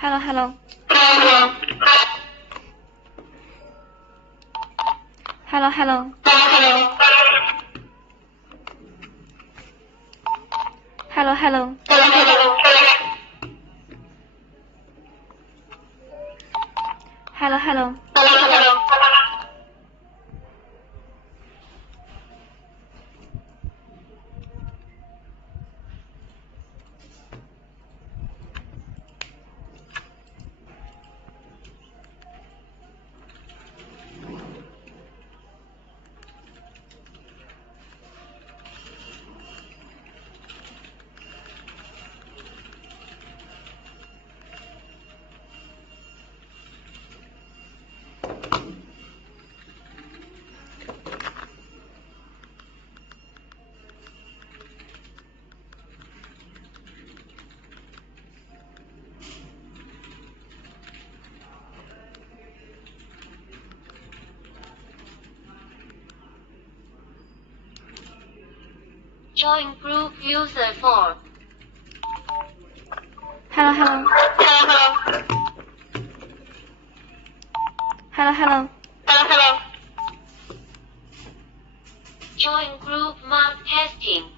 Hello, hello. Hello, hello. Hello, hello. Hello, hello. Join group user 4. Hello, hello. Hello, hello. Join group mark testing.